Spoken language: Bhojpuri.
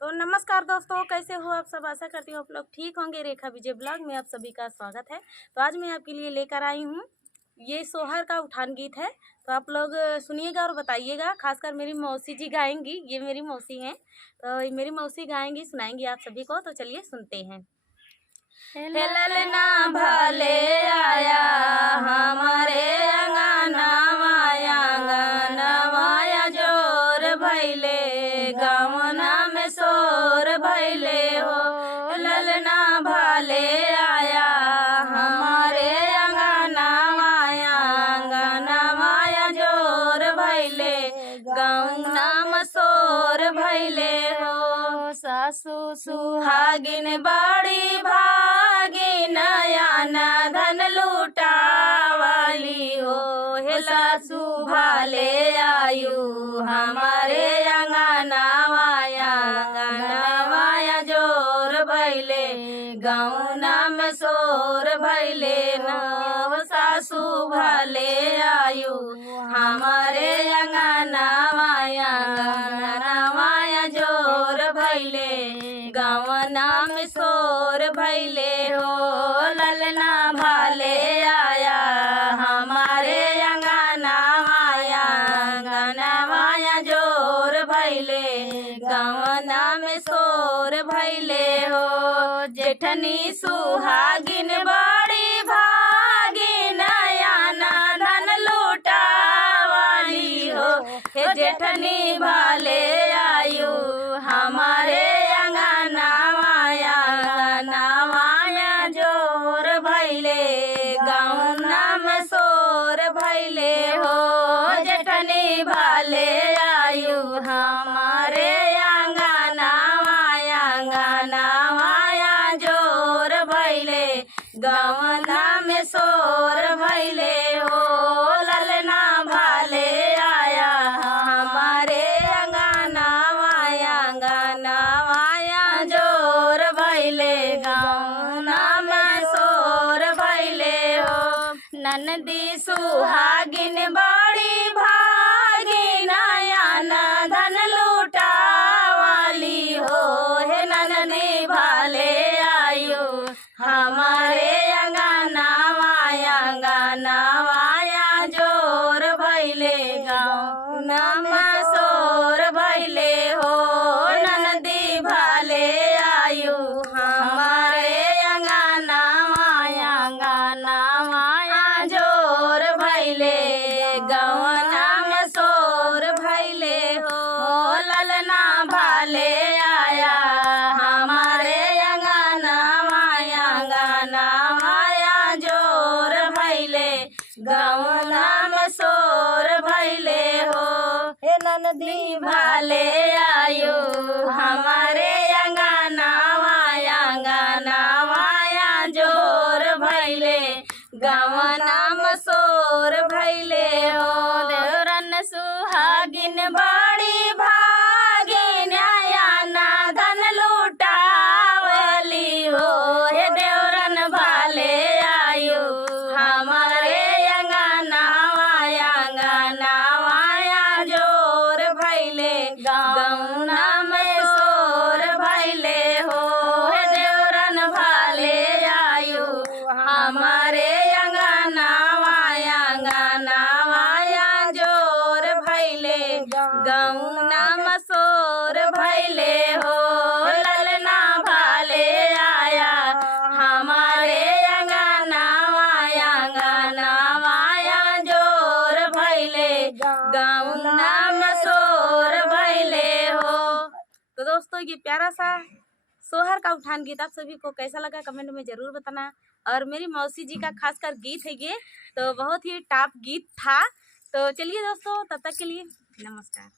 तो नमस्कार दोस्तों, कैसे हो आप सब। आशा करती हूँ आप लोग ठीक होंगे। रेखा विजय ब्लॉग में आप सभी का स्वागत है। तो आज मैं आपके लिए लेकर आई हूँ ये सोहर का उठान गीत है। तो आप लोग सुनिएगा और बताइएगा। खासकर मेरी मौसी जी गाएंगी, ये मेरी मौसी हैं। तो मेरी मौसी गाएंगी, सुनाएंगी आप सभी को। तो चलिए सुनते हैं। ललना भले आया हमारे अंगनवाया जोर भैले गवना में शोर भैले हो। ललना भले आया हमारे अंगनवाया जोर भैले गवना में शोर भैले हो। सासू सुहागिन बड़ी भागिन आना धन लूटावाली हो। हे सासू भाले आयु हमारे अंगनवाया जोर भैले गौना में शोर भैले न। सासू भाले आयु हमारे अंगनवाया जोर भैले गवना में शोर भैले हो। ललना भाले आया हमारे अंगनवाया जोर भैले गवना में शोर भैले हो। जेठनी सुहागिन बड़ी भागिन आना धन लूटावाली हो। हे जेठनी भाले आयु हमारे अंगनवाया जोर भैले गौना में शोर भैले हो। जेठनी भाले आयु हमारे अंगनवाया जोर भैले गौना में शोर भैले हो। ललना भाले आया हमारे अंगनवाया जोर भैले गौना में शोर भैले हो। ननदी सुहागिन बड़ी भागिन आना धन लूटावाली हो। हे ननदी भाले आयु हमारे अंगनवाया जोर भैले गौना में शोर भैले हो। ननदी भाले आयु हमारे अंगनवाया जोर भैले गौना में शोर भैले हो। ललना भाले आया हमारे अंगनवाया जोर भैले गौना में शोर भैले हो। हे ननदी भाले आयु हमारे अंगनवाया जोर भैले गवना में शोर भैले हो। देवरन सुहागिन बड़ी भागिन आना धन लूटावली हो। हे देवरन भाले आयु हमारे अंगनवाया जोर भैले गौना में शोर भैले हो। हे देवरन भाले आयु हमारे अंगनवाया जोर भैले गौना में शोर भैले हो। ललना भाले आया हमारे अंगनवाया जोर भैले गौना में शोर भैले हो। तो दोस्तों, ये प्यारा सा सोहर का उठान गीत आप सभी को कैसा लगा कमेंट में जरूर बताना। और मेरी मौसी जी का खासकर गीत है ये, तो बहुत ही टॉप गीत था। तो चलिए दोस्तों, तब तक के लिए नमस्कार।